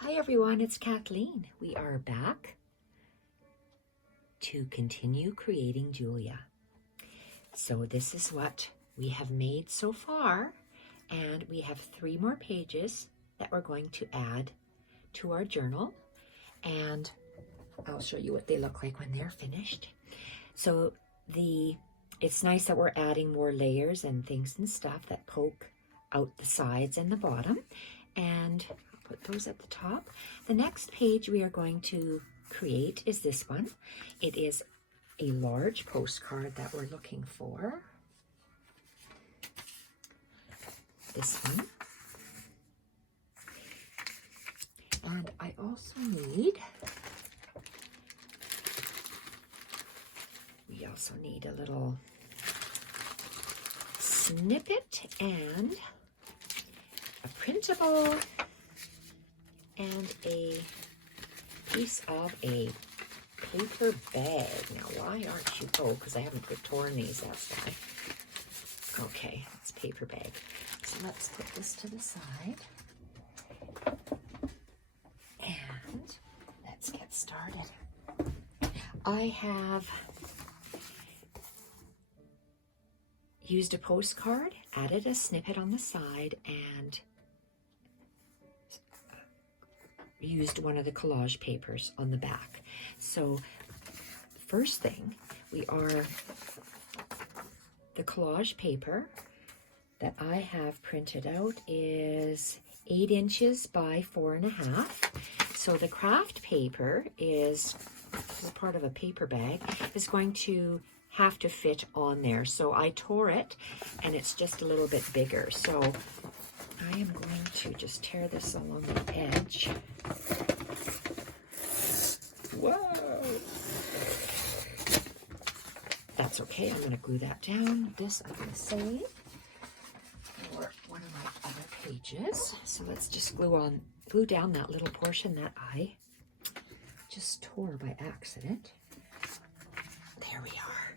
Hi everyone, it's Kathleen. We are back to continue creating Julia. So this is what we have made so far, and we have 3 more pages that we're going to add to our journal, and I'll show you what they look like when they're finished. So it's nice that we're adding more layers and things and stuff that poke out the sides and the bottom, and I'll put those at the top. The next page we are going to create is this one. It is a large postcard that we're looking for. This one. And I also need, we also need a little snippet and a printable and a piece of a paper bag. Now, why aren't you? Oh, because I haven't torn these, that's why. Okay, it's paper bag. So let's put this to the side. And let's get started. I have used a postcard, added a snippet on the side, and used one of the collage papers on the back. So first thing, the collage paper that I have printed out is 8 inches by 4.5. So the craft paper is part of a paper bag, is going to have to fit on there. So I tore it and it's just a little bit bigger. So I am going to just tear this along the edge. Whoa! That's okay, I'm gonna glue that down. This I'm gonna save for one of my other pages. So let's just glue down that little portion that I just tore by accident. There we are.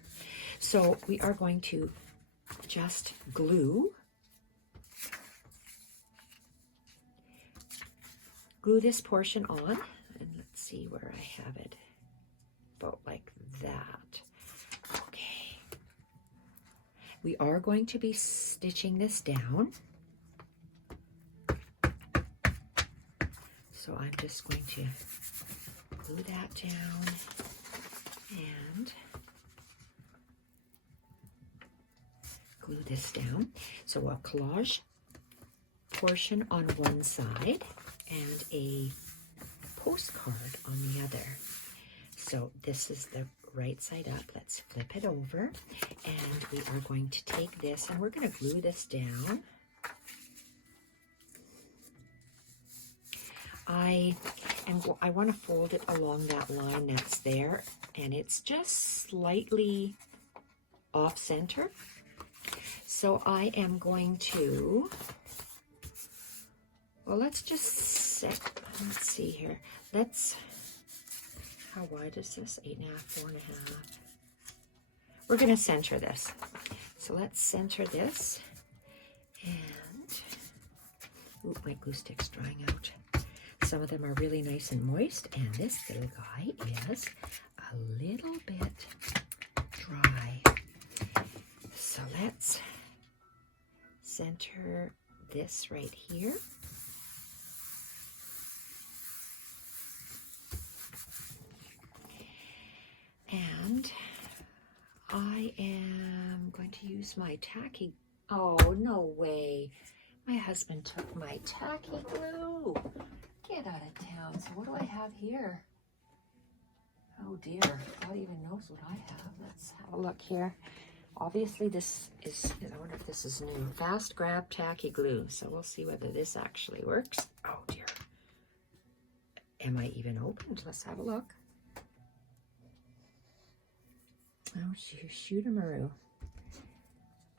So we are going to just glue this portion on, and let's see where I have it, about like that. Okay. We are going to be stitching this down. So I'm just going to glue that down and glue this down. So a collage portion on one side and a postcard on the other. So this is the right side up. Let's flip it over, and we are going to take this and we're going to glue this down. I want to fold it along that line that's there, and it's just slightly off center. So I am going to, well, let's just set, let's see here. How wide is this? 8.5, 4.5. We're going to center this. So let's center this. And, ooh, my glue stick's drying out. Some of them are really nice and moist, and this little guy is a little bit dry. So let's center this right here. And I am going to use my tacky, oh, no way. My husband took my tacky glue. Get out of town. So what do I have here? Oh dear, God even knows what I have. Let's have a look here. Obviously this is, I wonder if this is new. Fast Grab Tacky Glue. So we'll see whether this actually works. Oh dear. Am I even opened? Let's have a look. Oh, shoot-a-maroo.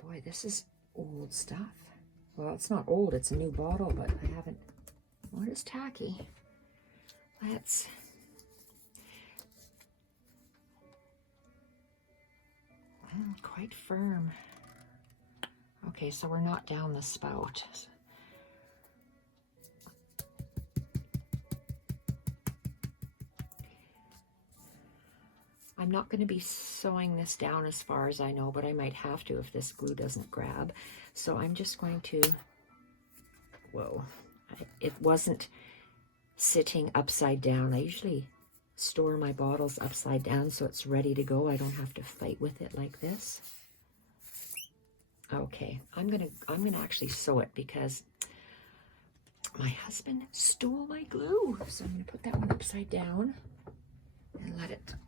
Boy, this is old stuff. Well, it's not old, it's a new bottle, but I haven't. What is tacky? Let's. Well, quite firm. Okay, so we're not down the spout. I'm not going to be sewing this down as far as I know, but I might have to if this glue doesn't grab. So I'm just going to, whoa, it wasn't sitting upside down. I usually store my bottles upside down so it's ready to go. I don't have to fight with it like this. Okay, I'm gonna actually sew it because my husband stole my glue. So I'm gonna put that one upside down and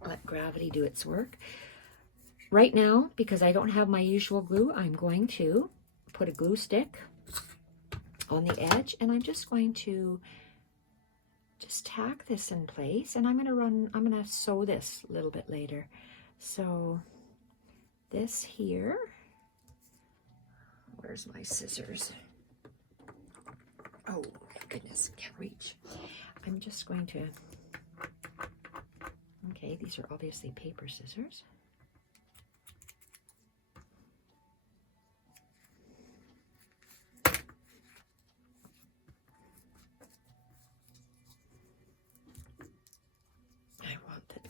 let gravity do its work. Right now, because I don't have my usual glue, I'm going to put a glue stick on the edge, and I'm just going to just tack this in place, and I'm gonna sew this a little bit later. So this here, where's my scissors? Oh goodness, can't reach. I'm just going to, okay, these are obviously paper scissors.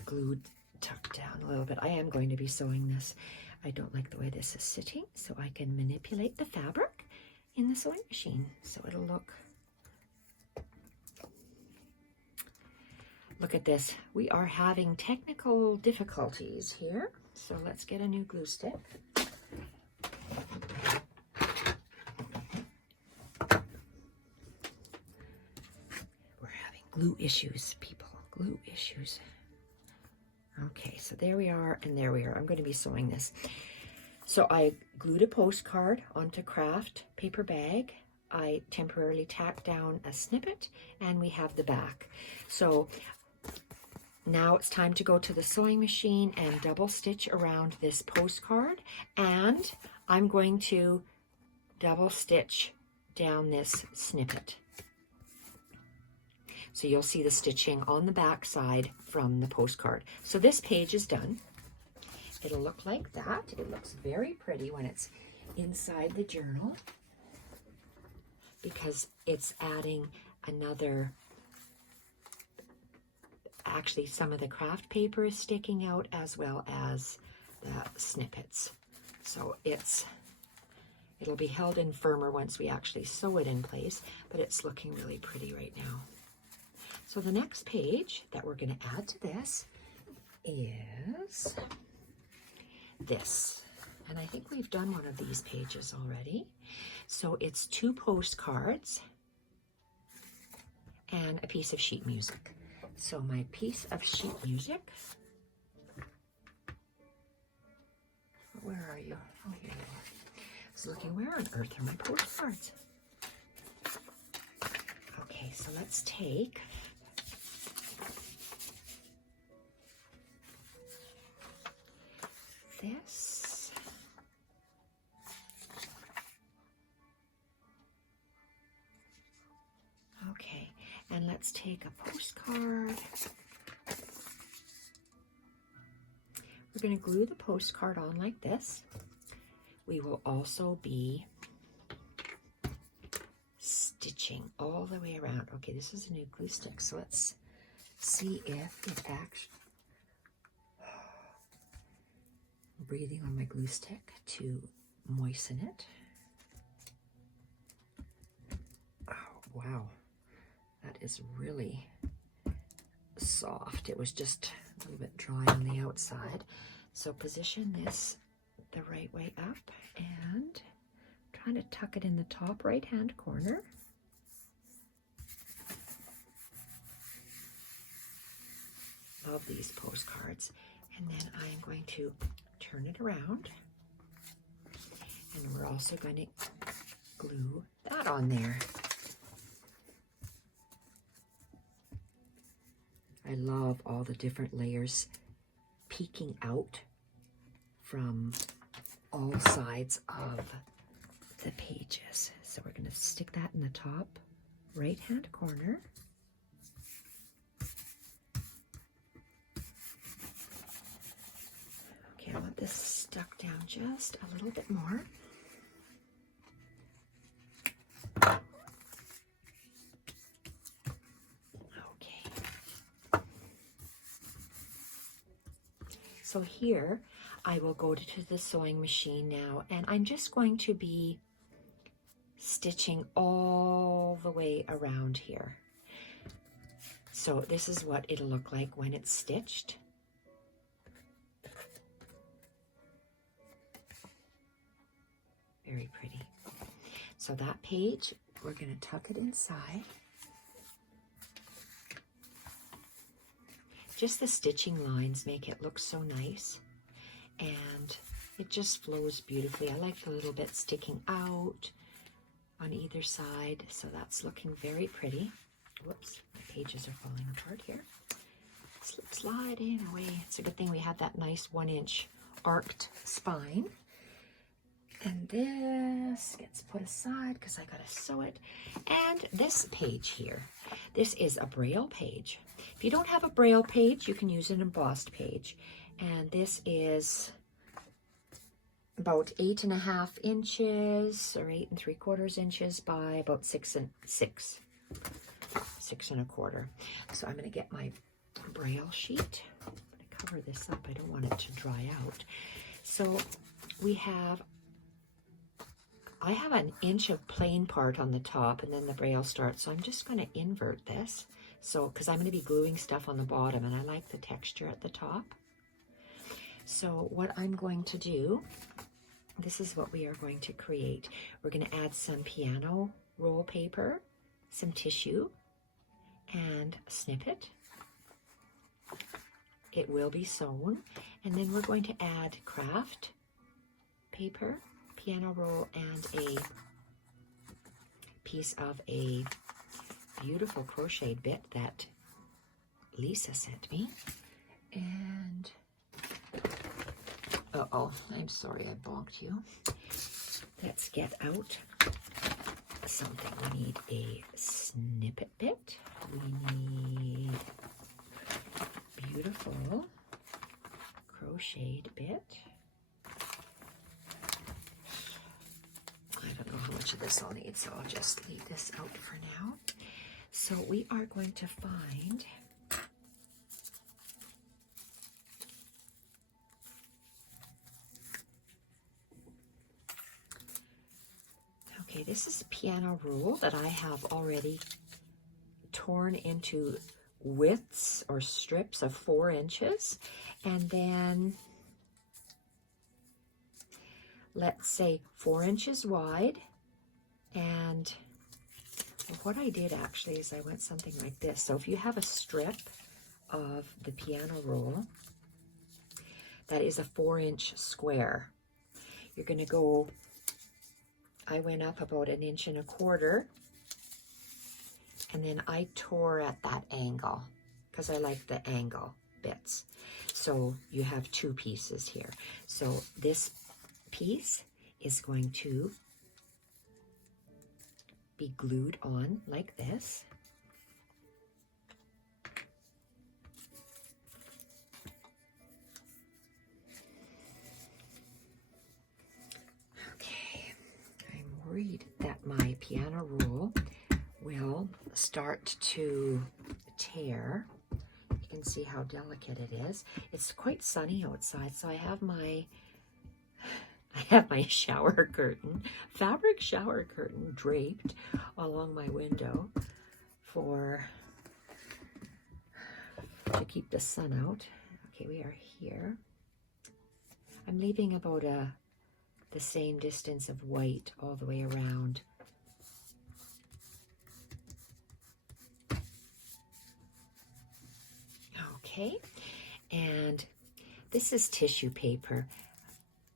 Glue tucked down a little bit. I am going to be sewing this. I don't like the way this is sitting, so I can manipulate the fabric in the sewing machine so it'll look at this. We are having technical difficulties here, so let's get a new glue stick. We're having glue issues, people. Glue issues. Okay, so there we are, and there we are. I'm going to be sewing this. So I glued a postcard onto craft paper bag. I temporarily tacked down a snippet, and we have the back. So now it's time to go to the sewing machine and double stitch around this postcard, and I'm going to double stitch down this snippet. So you'll see the stitching on the back side from the postcard. So this page is done. It'll look like that. It looks very pretty when it's inside the journal because it's adding another, actually some of the craft paper is sticking out as well as the snippets. So it'll be held in firmer once we actually sew it in place, but it's looking really pretty right now. So the next page that we're going to add to this is this. And I think we've done one of these pages already. So it's 2 postcards and a piece of sheet music. So my piece of sheet music, where are you? Oh, here you are. I was looking, where on earth are my postcards? Okay, so let's take this. Okay, and let's take a postcard. We're going to glue the postcard on like this. We will also be stitching all the way around. Okay, this is a new glue stick, so let's see if it actually, breathing on my glue stick to moisten it. Oh, wow. That is really soft. It was just a little bit dry on the outside. So position this the right way up and trying to tuck it in the top right-hand corner. Love these postcards. And then I'm going to turn it around, and we're also going to glue that on there. I love all the different layers peeking out from all sides of the pages. So we're going to stick that in the top right-hand corner. I want this stuck down just a little bit more. Okay. So here I will go to the sewing machine now, and I'm just going to be stitching all the way around here. So this is what it'll look like when it's stitched. Very pretty. So that page, we're going to tuck it inside. Just the stitching lines make it look so nice, and it just flows beautifully. I like the little bit sticking out on either side, so that's looking very pretty. Whoops, the pages are falling apart here. Slip sliding away. It's a good thing we have that nice 1-inch arced spine. And this gets put aside because I gotta sew it. And this page here, this is a Braille page. If you don't have a Braille page, you can use an embossed page. And this is about 8.5 inches or 8 3/4 inches by about 6 1/4. So I'm gonna get my Braille sheet. I'm gonna cover this up. I don't want it to dry out. So I have an inch of plain part on the top, and then the Braille starts. So I'm just going to invert this. So, because I'm going to be gluing stuff on the bottom, and I like the texture at the top. So what I'm going to do, this is what we are going to create. We're going to add some piano roll paper, some tissue, and a snippet. It will be sewn. And then we're going to add craft paper, piano roll, and a piece of a beautiful crocheted bit that Lisa sent me. And uh-oh, I'm sorry I bonked you. Let's get out something. We need a snippet bit. We need beautiful crocheted bit. I don't know how much of this I'll need, so I'll just leave this out for now. So we are going to find okay, this is a piano roll that I have already torn into widths or strips of 4 inches, and then let's say 4 inches wide. And what I did actually is I went something like this. So if you have a strip of the piano roll that is a 4-inch square, you're going to go, I went up about 1.25 inches, and then I tore at that angle because I like the angle bits. So you have 2 pieces here. So this piece is going to be glued on like this. Okay, I'm worried that my piano roll will start to tear. You can see how delicate it is. It's quite sunny outside, so I have my shower curtain, fabric shower curtain draped along my window to keep the sun out. Okay, we are here. I'm leaving about the same distance of white all the way around. Okay, and this is tissue paper.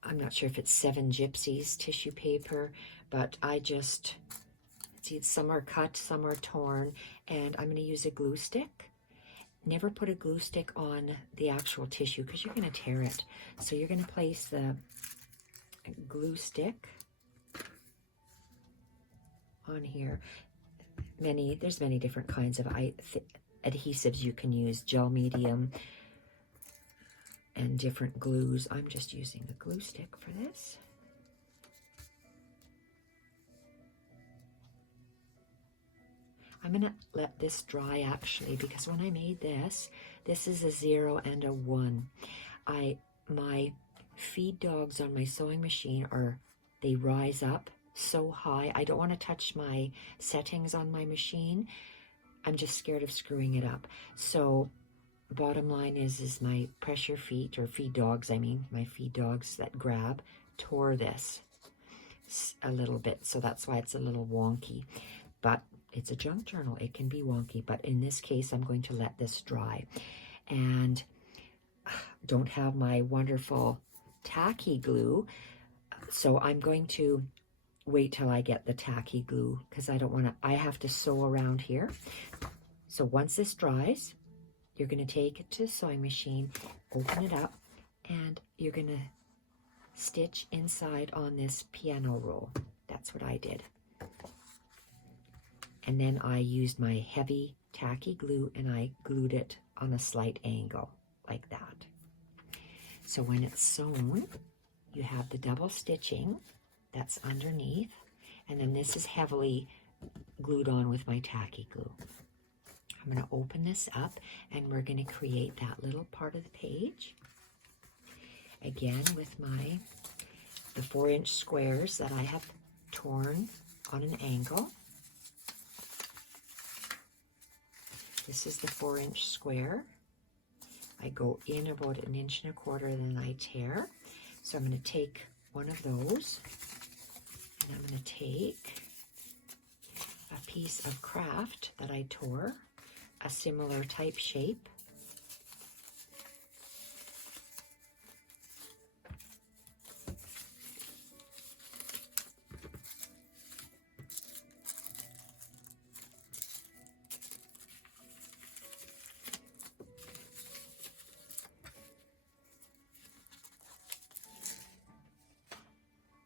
I'm not sure if it's 7 Gypsies tissue paper, but I just, see, some are cut, some are torn, and I'm going to use a glue stick. Never put a glue stick on the actual tissue because you're going to tear it. So you're going to place the glue stick on here. There's many different kinds of adhesives you can use, gel medium, and different glues. I'm just using the glue stick for this. I'm gonna let this dry actually, because when I made this is a 0 and a 1. my feed dogs on my sewing machine they rise up so high. I don't want to touch my settings on my machine. I'm just scared of screwing it up. So bottom line is my pressure feet, or feed dogs, my feed dogs that grab, tore this a little bit. So that's why it's a little wonky. But it's a junk journal. It can be wonky. But in this case, I'm going to let this dry. And don't have my wonderful tacky glue. So I'm going to wait till I get the tacky glue, because I have to sew around here. So once this dries, you're going to take it to the sewing machine, open it up, and you're going to stitch inside on this piano roll. That's what I did. And then I used my heavy tacky glue and I glued it on a slight angle like that. So when it's sewn, you have the double stitching that's underneath, and then this is heavily glued on with my tacky glue. I'm going to open this up and we're going to create that little part of the page. Again with the 4-inch squares that I have torn on an angle. This is the 4-inch square. I go in about 1.25 inches, then I tear. So I'm going to take one of those, and I'm going to take a piece of craft that I tore, a similar type shape.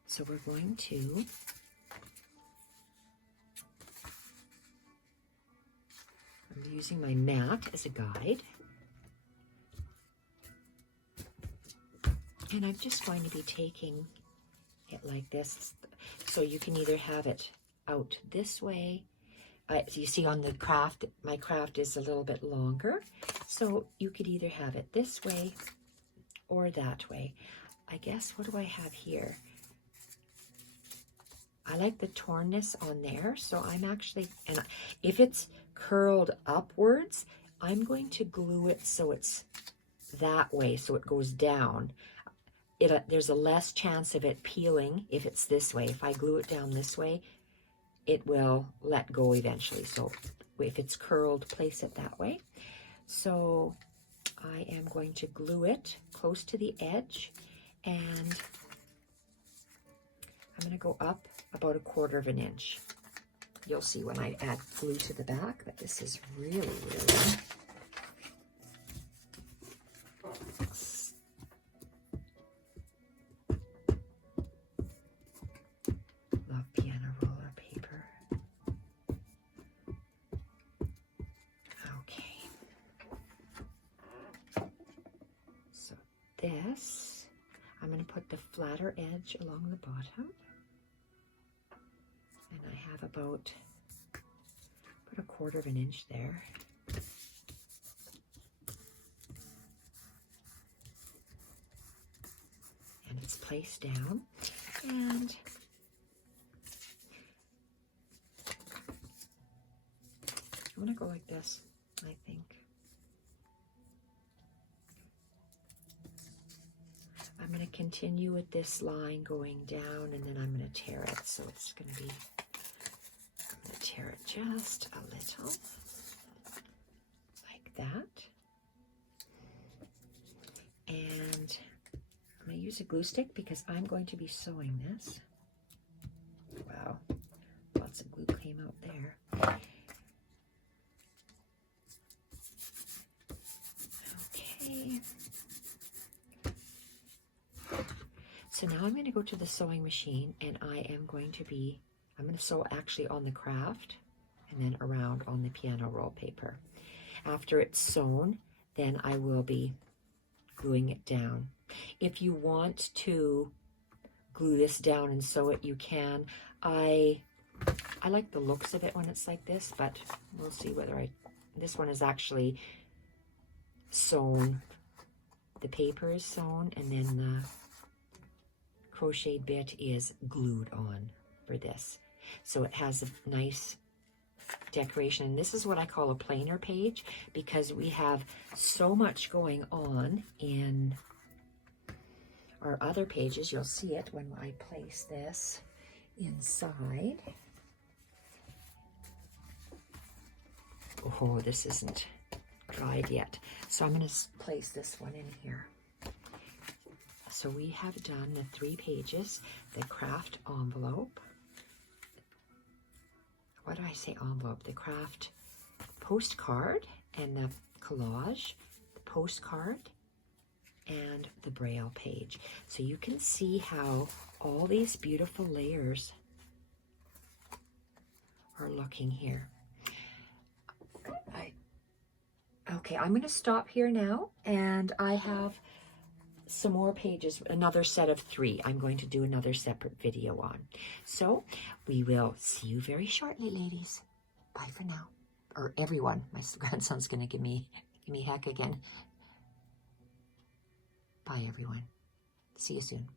So we're going to I'm using my mat as a guide. And I'm just going to be taking it like this. So you can either have it out this way. You see on the craft, my craft is a little bit longer. So you could either have it this way or that way. I guess, what do I have here? I like the tornness on there, so I'm actually, and if it's curled upwards, I'm going to glue it so it's that way, so it goes down. There's a less chance of it peeling if it's this way. If I glue it down this way, it will let go eventually. So if it's curled, place it that way. So I am going to glue it close to the edge, and I'm going to go up about 1/4 inch. You'll see when I add glue to the back that this is really, really love piano roller paper. Okay. So this, I'm going to put the flatter edge along the bottom. And I have about 1/4 inch there. And it's placed down. And I'm going to go like this, I think. I'm going to continue with this line going down, and then I'm going to tear it. So it's going to be, I'm going to tear it just a little, like that. And I'm going to use a glue stick because I'm going to be sewing this. Wow, lots of glue came out there. Okay. So now I'm going to go to the sewing machine, and I'm going to sew actually on the craft and then around on the piano roll paper. After it's sewn, then I will be gluing it down. If you want to glue this down and sew it, you can. I like the looks of it when it's like this, but we'll see whether this one is actually sewn the paper is sewn, and then the crocheted bit is glued on for this. So it has a nice decoration. And this is what I call a plainer page, because we have so much going on in our other pages. You'll see it when I place this inside. Oh, this isn't dried yet. So I'm going to place this one in here. So we have done the 3 pages, the craft envelope. What do I say envelope? The craft postcard and the collage, the postcard, and the braille page. So you can see how all these beautiful layers are looking here. Okay, I'm going to stop here now, and I have some more pages, another set of 3 I'm going to do another separate video on. So we will see you very shortly, ladies. Bye for now. Or everyone. My grandson's going to give me heck again. Bye, everyone. See you soon.